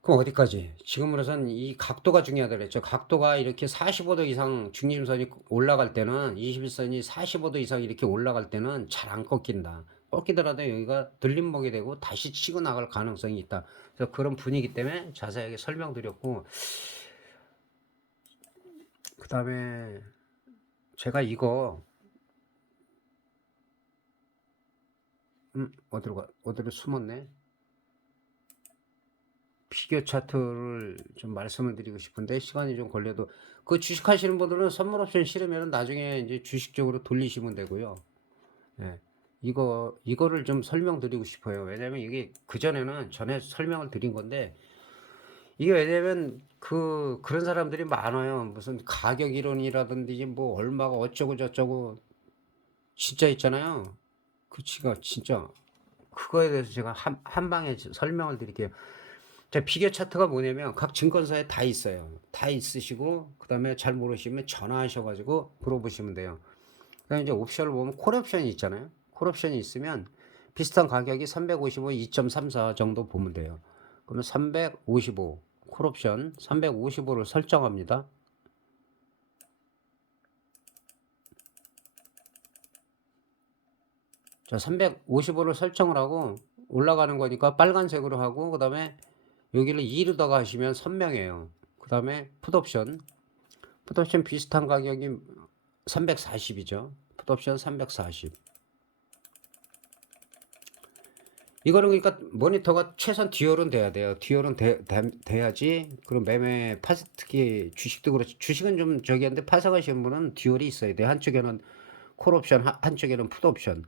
그럼 어디까지? 지금으로선 이 각도가 중요하다 그랬죠. 각도가 이렇게 45도 이상 중심선이 올라갈 때는 21선이 45도 이상 이렇게 올라갈 때는 잘 안 꺾인다. 꺾이더라도 여기가 들림목이 되고 다시 치고 나갈 가능성이 있다. 그래서 그런 분위기 때문에 자세하게 설명드렸고, 그 다음에 제가 이거 어디로 숨었네. 피겨 차트를 좀 말씀을 드리고 싶은데 시간이 좀 걸려도 그 주식하시는 분들은 선물 옵션 싫으면 나중에 이제 주식적으로 돌리시면 되고요. 예. 이거를 좀 설명드리고 싶어요. 왜냐면 이게 그전에는 전에 설명을 드린 건데 이게 왜냐면 그런 사람들이 많아요. 무슨 가격 이론이라든지 뭐 얼마가 어쩌고 저쩌고 진짜 있잖아요. 그치가 진짜 그거에 대해서 제가 한 방에 설명을 드릴게요. 자, 비교 차트가 뭐냐면 각 증권사에 다 있어요. 다 있으시고 그다음에 잘 모르시면 전화하셔 가지고 물어보시면 돼요. 그다음에 이제 옵션을 보면 콜 옵션이 있잖아요. 콜 옵션이 있으면 비슷한 가격이 355, 2.34 정도 보면 돼요. 그러면 355 콜 옵션 355를 설정합니다. 자, 355를 설정을 하고 올라가는 거니까 빨간색으로 하고 그다음에 여기를 2로다가 하시면 선명해요. 그다음에 풋옵션 비슷한 가격이 340이죠. 풋옵션 340. 이거는 그러니까 모니터가 최선 듀얼은 돼야 돼요. 듀얼은 돼야지. 그럼 매매 특히 주식도 그렇지. 주식은 좀 저기 한데 파생하시는 분은 듀얼이 있어야 돼. 한쪽에는 콜옵션, 한쪽에는 풋옵션.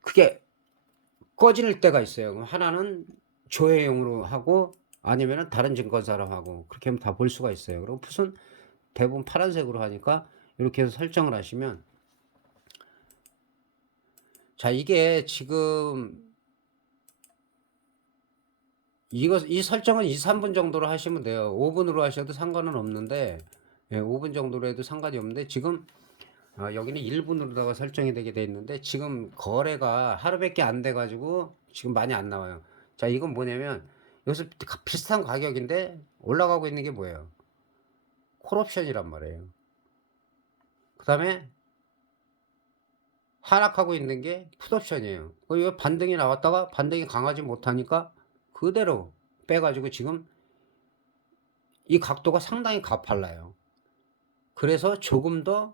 그게 꺼질 때가 있어요. 그럼 하나는 조회용으로 하고 아니면은 다른 증권사로 하고 그렇게 하면 다 볼 수가 있어요. 그리고 풋은 대부분 파란색으로 하니까 이렇게 해서 설정을 하시면 자, 이게 지금 이 설정은 2, 3분 정도로 하시면 돼요. 5분으로 하셔도 상관은 없는데 5분 정도로 해도 상관이 없는데 지금 여기는 1분으로다가 설정이 되게 돼 있는데 지금 거래가 하루밖에 안 돼 가지고 지금 많이 안 나와요. 자, 이건 뭐냐면 여기서 비슷한 가격인데 올라가고 있는 게 뭐예요? 콜옵션이란 말이에요. 그 다음에 하락하고 있는 게 풋옵션이에요. 이거 반등이 나왔다가 반등이 강하지 못하니까 그대로 빼가지고 지금 이 각도가 상당히 가팔라요. 그래서 조금 더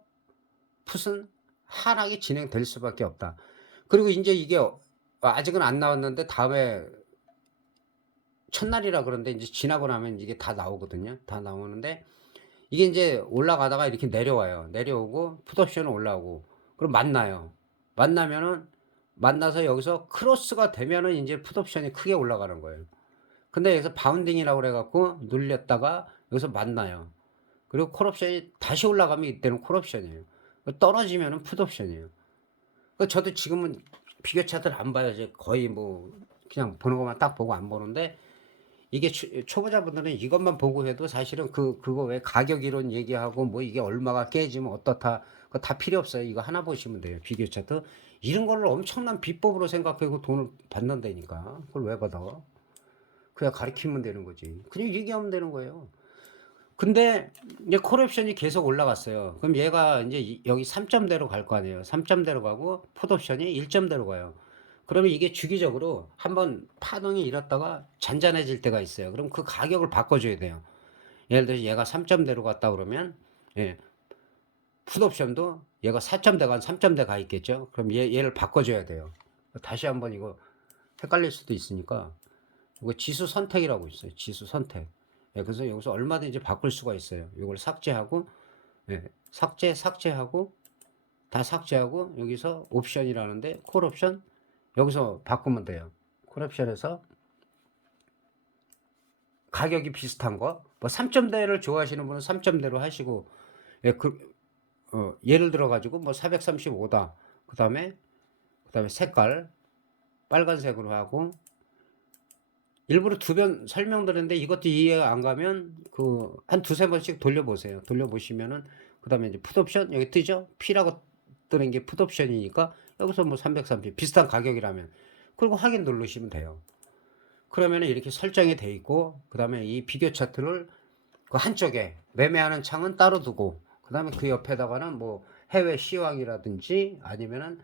풋은 하락이 진행될 수밖에 없다. 그리고 이제 이게 아직은 안 나왔는데 다음에 첫날이라 그런데 이제 지나고 나면 이게 다 나오거든요. 다 나오는데 이게 이제 올라가다가 이렇게 내려와요. 내려오고 풋옵션은 올라오고 그럼 만나요. 만나면은 만나서 여기서 크로스가 되면은 이제 풋옵션이 크게 올라가는 거예요. 근데 여기서 바운딩이라고 그래갖고 눌렸다가 여기서 만나요. 그리고 콜옵션이 다시 올라가면 이때는 콜옵션이에요. 떨어지면은 풋옵션이에요. 저도 지금은 비교 차트를 안 봐요. 이제 거의 뭐 그냥 보는 것만 딱 보고 안 보는데 이게 초보자분들은 이것만 보고 해도 사실은 그거 왜 가격 이론 얘기하고 뭐 이게 얼마가 깨지면 어떻다 그거 다 필요 없어요. 이거 하나 보시면 돼요. 비교 차트. 이런 걸로 엄청난 비법으로 생각하고 돈을 받는다니까. 그걸 왜 받아? 그냥 가르치면 되는 거지. 그냥 얘기하면 되는 거예요. 근데 이제 콜옵션이 계속 올라갔어요. 그럼 얘가 이제 여기 3점대로 갈 거 아니에요. 3점대로 가고 풋옵션이 1점대로 가요. 그러면 이게 주기적으로 한번 파동이 일었다가 잔잔해질 때가 있어요. 그럼 그 가격을 바꿔줘야 돼요. 예를 들어서 얘가 3점대로 갔다 그러면 예, 풋옵션도 얘가 4점대 간 3점대 가 있겠죠. 그럼 얘를 바꿔줘야 돼요. 다시 한번 이거 헷갈릴 수도 있으니까 이거 지수 선택이라고 있어요. 지수 선택. 예, 그래서 여기서 얼마든지 바꿀 수가 있어요. 이걸 삭제하고 예, 삭제하고 다 삭제하고 여기서 옵션이라는데 콜 옵션 여기서 바꾸면 돼요. 콜 옵션에서 가격이 비슷한 거, 뭐 3점대를 좋아하시는 분은 3점대로 하시고, 예, 예를 들어 가지고 뭐 435다. 그다음에 색깔 빨간색으로 하고 일부러 두 번 설명드렸는데 이것도 이해가 안 가면 그 한 두세 번씩 돌려보세요. 돌려보시면은 그다음에 이제 풋옵션 여기 뜨죠? P라고 뜨는 게 풋옵션이니까 여기서 뭐 330 비슷한 가격이라면 그리고 확인 누르시면 돼요. 그러면은 이렇게 설정이 돼 있고 그다음에 이 비교 차트를 그 한쪽에 매매하는 창은 따로 두고 그다음에 그 옆에다가는 뭐 해외 시황이라든지 아니면은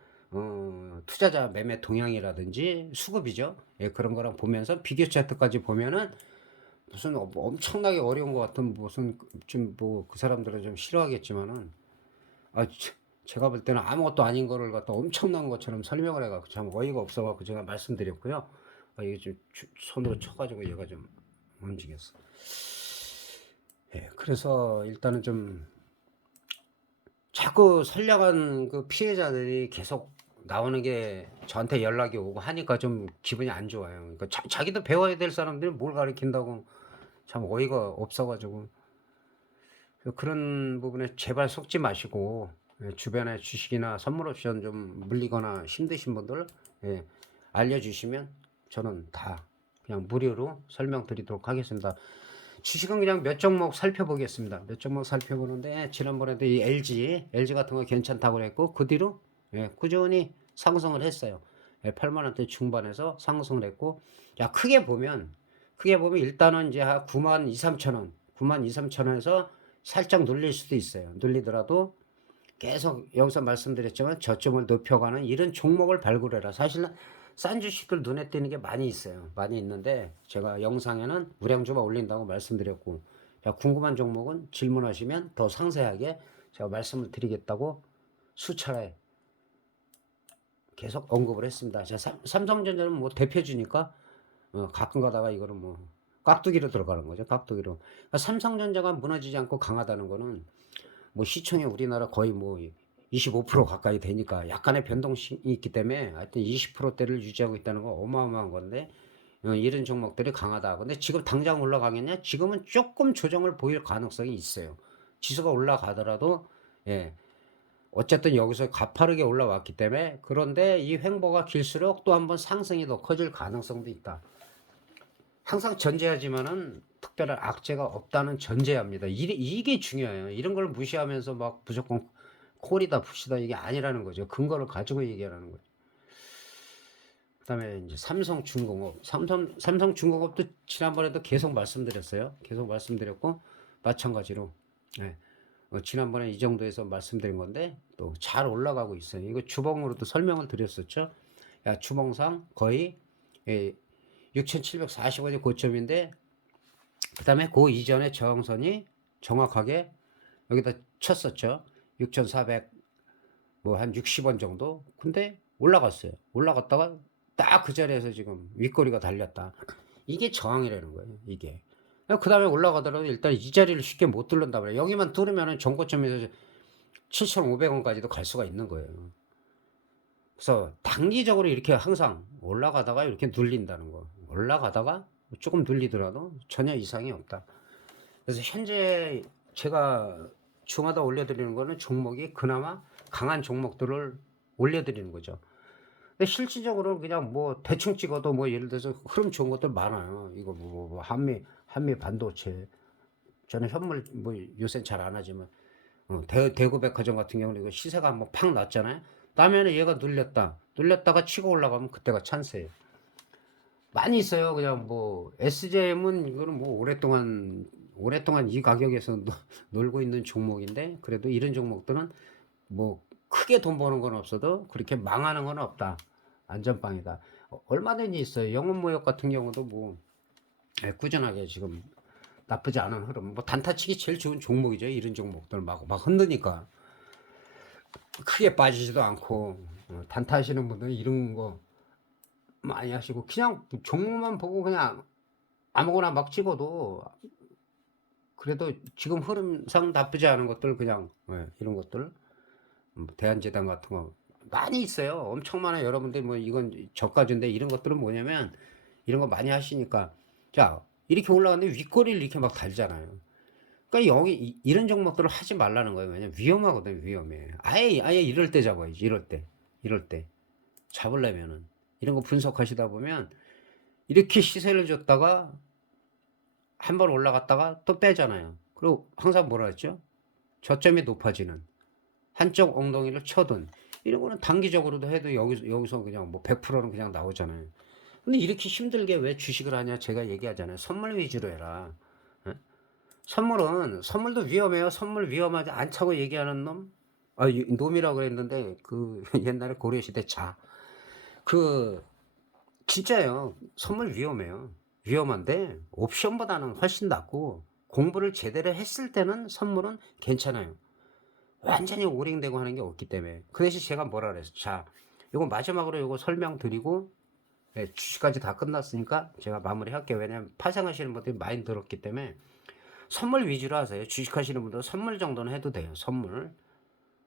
투자자 매매 동향이라든지 수급이죠. 예, 그런 거랑 보면서 비교 차트까지 보면은 무슨 엄청나게 어려운 것 같은 무슨 좀 뭐 그 사람들은 좀 싫어하겠지만은 아 제가 볼 때는 아무것도 아닌 거를 갖다 엄청난 것처럼 설명을 해갖고 참 어이가 없어갖고 제가 말씀드렸고요. 이게 좀 손으로 쳐가지고 얘가 좀 움직였어. 예, 그래서 일단은 좀 자꾸 선량한 그 피해자들이 계속 나오는 게 저한테 연락이 오고 하니까 좀 기분이 안 좋아요. 그러니까 자기도 배워야 될 사람들이 뭘 가르친다고 참 어이가 없어가지고 그런 부분에 제발 속지 마시고 예, 주변에 주식이나 선물 옵션 좀 물리거나 힘드신 분들 예, 알려주시면 저는 다 그냥 무료로 설명드리도록 하겠습니다. 주식은 그냥 몇 종목 살펴보겠습니다. 몇 종목 살펴보는데 지난번에도 이 LG 같은 거 괜찮다고 그랬고 그 뒤로 예, 꾸준히 상승을 했어요. 예, 8만 원대 중반에서 상승을 했고 야 크게 보면 일단은 이제 9만 2, 3천 원, 9만 2, 3천 원에서 살짝 눌릴 수도 있어요. 눌리더라도 계속 여기서 말씀드렸지만 저점을 높여가는 이런 종목을 발굴해라. 사실은 싼 주식들 눈에 띄는 게 많이 있어요. 많이 있는데 제가 영상에는 우량주만 올린다고 말씀드렸고 자, 궁금한 종목은 질문하시면 더 상세하게 제가 말씀을 드리겠다고 수차례 계속 언급을 했습니다. 제가 삼성전자는 뭐 대표주니까 가끔 가다가 이거는 뭐 깍두기로 들어가는 거죠. 깍두기로. 그러니까 삼성전자가 무너지지 않고 강하다는 거는 뭐 시총이 우리나라 거의 뭐 25% 가까이 되니까 약간의 변동성이 있기 때문에 하여튼 20%대를 유지하고 있다는 건 어마어마한 건데 이런 종목들이 강하다. 근데 지금 당장 올라가겠냐? 지금은 조금 조정을 보일 가능성이 있어요. 지수가 올라가더라도 예. 어쨌든 여기서 가파르게 올라왔기 때문에 그런데 이 횡보가 길수록 또 한번 상승이 더 커질 가능성도 있다. 항상 전제하지만은 특별한 악재가 없다는 전제합니다. 이게 중요해요. 이런 걸 무시하면서 막 무조건 콜이다 푸시다 이게 아니라는 거죠. 근거를 가지고 얘기하라는 거죠. 그다음에 이제 삼성중공업도 지난번에도 계속 말씀드렸어요. 계속 말씀드렸고 마찬가지로 예, 지난번에 이 정도에서 말씀드린 건데 또 잘 올라가고 있어요. 이거 주봉으로도 설명을 드렸었죠. 야, 주봉상 거의 예, 6,740원이 고점인데 그다음에 그 이전에 저항선이 정확하게 여기다 쳤었죠. 6,400 뭐 한 60원 정도. 근데 올라갔어요. 올라갔다가 딱 그 자리에서 지금 윗꼬리가 달렸다. 이게 저항이라는 거예요. 이게. 그 다음에 올라가더라도 일단 이 자리를 쉽게 못 뚫는다 그래요. 여기만 뚫으면 정고점에서 7,500원까지도 갈 수가 있는 거예요. 그래서 단기적으로 이렇게 항상 올라가다가 이렇게 눌린다는 거. 올라가다가 조금 눌리더라도 전혀 이상이 없다. 그래서 현재 제가 주마다 올려드리는 거는 종목이 그나마 강한 종목들을 올려드리는 거죠. 근데 실질적으로 그냥 뭐 대충 찍어도 뭐 예를 들어서 흐름 좋은 것들 많아요. 이거 뭐 한미 반도체. 저는 현물 뭐 요새는 잘 안 하지만 대구 백화점 같은 경우는 이거 시세가 한번 팍 났잖아요. 다음에는 얘가 눌렸다가 치고 올라가면 그때가 찬스예요. 많이 있어요. 그냥 뭐 SJM은 이거는 뭐 오랫동안 이 가격에서 놀고 있는 종목인데 그래도 이런 종목들은 뭐 크게 돈 버는 건 없어도 그렇게 망하는 건 없다. 안전빵이다. 얼마든지 있어요. 영업무역 같은 경우도 뭐 꾸준하게 지금 나쁘지 않은 흐름. 뭐 단타치기 제일 좋은 종목이죠. 이런 종목들 막 흔드니까 크게 빠지지도 않고. 단타 하시는 분들은 이런 거 많이 하시고 그냥 종목만 보고 그냥 아무거나 막 찍어도 그래도 지금 흐름상 나쁘지 않은 것들 그냥 이런 것들 대한제당 같은 거 많이 있어요. 엄청 많아요. 여러분들 뭐 이건 저가인데 이런 것들은 뭐냐면 이런 거 많이 하시니까 자 이렇게 올라가는데 윗꼬리를 이렇게 막 달잖아요. 그러니까 여기 이런 종목들을 하지 말라는 거예요. 왜냐면 위험하거든요. 위험해. 아예 이럴 때 잡아야지. 이럴 때 잡으려면은 이런 거 분석하시다 보면 이렇게 시세를 줬다가 한 번 올라갔다가 또 빼잖아요. 그리고 항상 뭐라 했죠? 저점이 높아지는 한쪽 엉덩이를 쳐든 이런 거는 단기적으로도 해도 여기서 그냥 뭐 100%는 그냥 나오잖아요. 근데 이렇게 힘들게 왜 주식을 하냐 제가 얘기하잖아요. 선물 위주로 해라. 예? 선물도 위험해요. 선물 위험하지 않다고 얘기하는 놈. 놈이라고 그랬는데 그 옛날에 고려시대 그 진짜요. 선물 위험해요. 위험한데 옵션보다는 훨씬 낫고 공부를 제대로 했을 때는 선물은 괜찮아요. 완전히 오링되고 하는 게 없기 때문에. 그 대신 제가 뭐라 그랬어. 자, 이거 마지막으로 이거 설명드리고 주식까지 다 끝났으니까 제가 마무리할게요. 왜냐면 파생하시는 분들이 많이 들었기 때문에 선물 위주로 하세요. 주식하시는 분들은 선물 정도는 해도 돼요. 선물.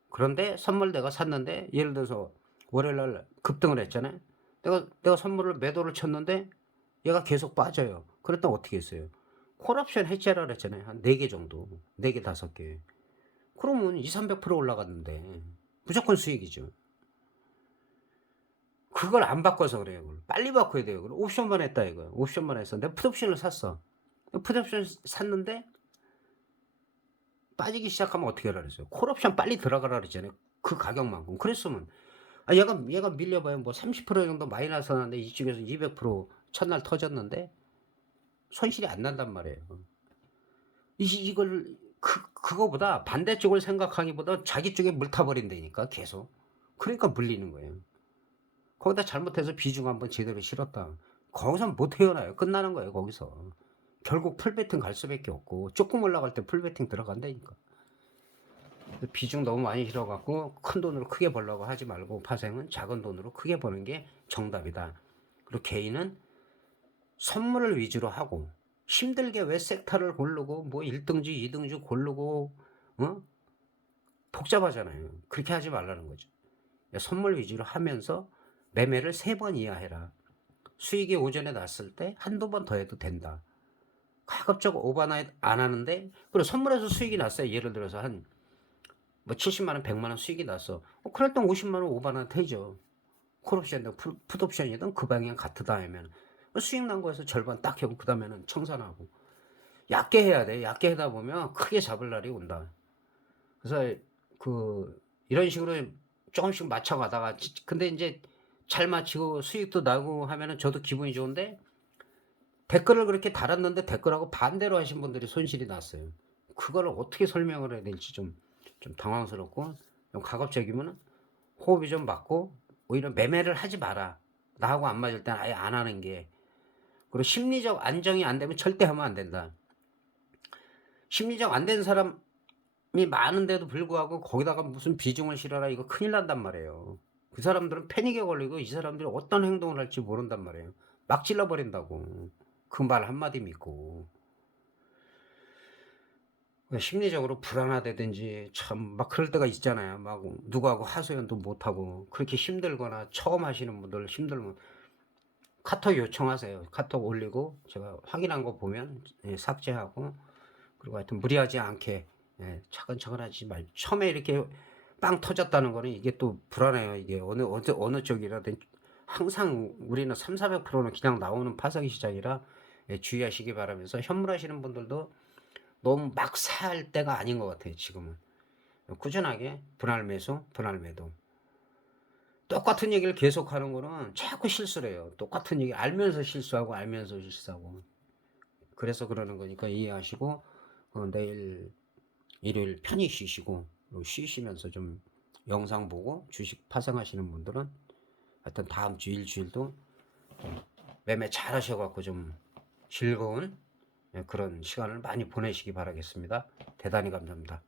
그런데 선물 내가 샀는데 예를 들어서 월요일날 급등을 했잖아요. 내가 선물을 매도를 쳤는데 얘가 계속 빠져요. 그랬더니 어떻게 했어요? 콜옵션 해지하라 그랬잖아요. 한 4개 정도. 4개, 5개. 그러면 2, 300% 올라갔는데 무조건 수익이죠. 그걸 안 바꿔서 그래요. 그걸. 빨리 바꿔야 돼요. 그럼 옵션만 했다 이거예요. 옵션만 했어. 내가 풋옵션을 샀어. 풋옵션 샀는데 빠지기 시작하면 어떻게 하라 그랬어요? 콜옵션 빨리 들어가라 그랬잖아요. 그 가격만큼. 그랬으면 얘가 밀려봐요. 뭐 30% 정도 마이너스 나는데 이쪽에서 200% 첫날 터졌는데 손실이 안 난단 말이에요. 이걸 그거보다 반대쪽을 생각하기보다 자기 쪽에 물 타버린다니까 계속. 그러니까 물리는 거예요. 거기다 잘못해서 비중 한번 제대로 실었다. 거기서 못 헤어나요. 끝나는 거예요. 거기서. 결국 풀베팅 갈 수밖에 없고 조금 올라갈 때 풀베팅 들어간다니까. 비중 너무 많이 실어갖고 큰 돈으로 크게 벌려고 하지 말고 파생은 작은 돈으로 크게 버는 게 정답이다. 그리고 개인은 선물을 위주로 하고 힘들게 왜 섹터를 고르고 뭐 1등주 2등주 고르고 복잡하잖아요. 그렇게 하지 말라는 거죠. 선물 위주로 하면서 매매를 3번 이하 해라. 수익이 오전에 났을 때 한두 번 더 해도 된다. 가급적 오버나잇 안 하는데 그리고 선물에서 수익이 났어요. 예를 들어서 한 뭐 70만 원, 100만 원 수익이 났어. 그럴 땐 50만 원 오버나잇 해죠. 콜옵션이든 풋옵션이든 그 방향 같다 하면 수익 난 거에서 절반 딱 하고 그 다음에는 청산하고 얕게 해야 돼. 얕게 하다 보면 크게 잡을 날이 온다. 그래서 이런 식으로 조금씩 맞춰가다가 근데 이제 잘 맞추고 수익도 나고 하면은 저도 기분이 좋은데 댓글을 그렇게 달았는데 댓글하고 반대로 하신 분들이 손실이 났어요. 그걸 어떻게 설명을 해야 될지 좀 당황스럽고 좀 가급적이면 호흡이 좀 맞고 오히려 매매를 하지 마라. 나하고 안 맞을 땐 아예 안 하는 게. 그리고 심리적 안정이 안 되면 절대 하면 안 된다. 심리적 안 된 사람이 많은데도 불구하고 거기다가 무슨 비중을 실어라 이거 큰일 난단 말이에요. 그 사람들은 패닉에 걸리고 이 사람들이 어떤 행동을 할지 모른단 말이에요. 막 찔러버린다고. 그 말 한마디 믿고. 심리적으로 불안하다든지 참 막 그럴 때가 있잖아요. 막 누구하고 하소연도 못하고 그렇게 힘들거나 처음 하시는 분들 힘들면 카톡 요청하세요. 카톡 올리고 제가 확인한 거 보면 삭제하고 그리고 하여튼 무리하지 않게 차근차근 하지 말고 처음에 이렇게 빵 터졌다는 거는 이게 또 불안해요. 이게 어느 쪽이라든 항상 우리는 3,400%는 그냥 나오는 파생 시장이라 주의하시기 바라면서 현물하시는 분들도 너무 막 살 때가 아닌 것 같아요. 지금은 꾸준하게 분할 매수, 분할 매도. 똑같은 얘기를 계속하는 거는 자꾸 실수를 해요. 똑같은 얘기 알면서 실수하고 알면서 실수하고. 그래서 그러는 거니까 이해하시고 내일 일요일 편히 쉬시고 쉬시면서 좀 영상 보고 주식 파생하시는 분들은 하여튼 다음 주 일주일도 좀 매매 잘 하셔갖고 좀 즐거운 그런 시간을 많이 보내시기 바라겠습니다. 대단히 감사합니다.